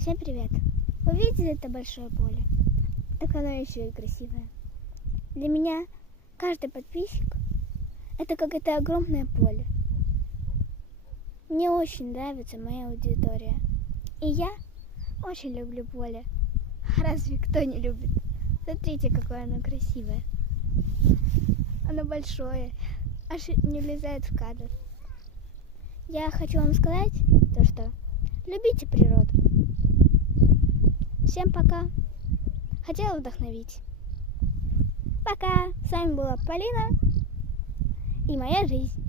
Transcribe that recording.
Всем привет! Вы видите это большое поле? Так оно еще и красивое. Для меня каждый подписчик — это как это огромное поле. Мне очень нравится моя аудитория. И я очень люблю поле. Разве кто не любит? Смотрите, какое оно красивое. Оно большое, аж не влезает в кадр. Я хочу вам сказать то, что любите природу. Всем пока. Хотела вдохновить. Пока. С вами была Полина и моя жизнь.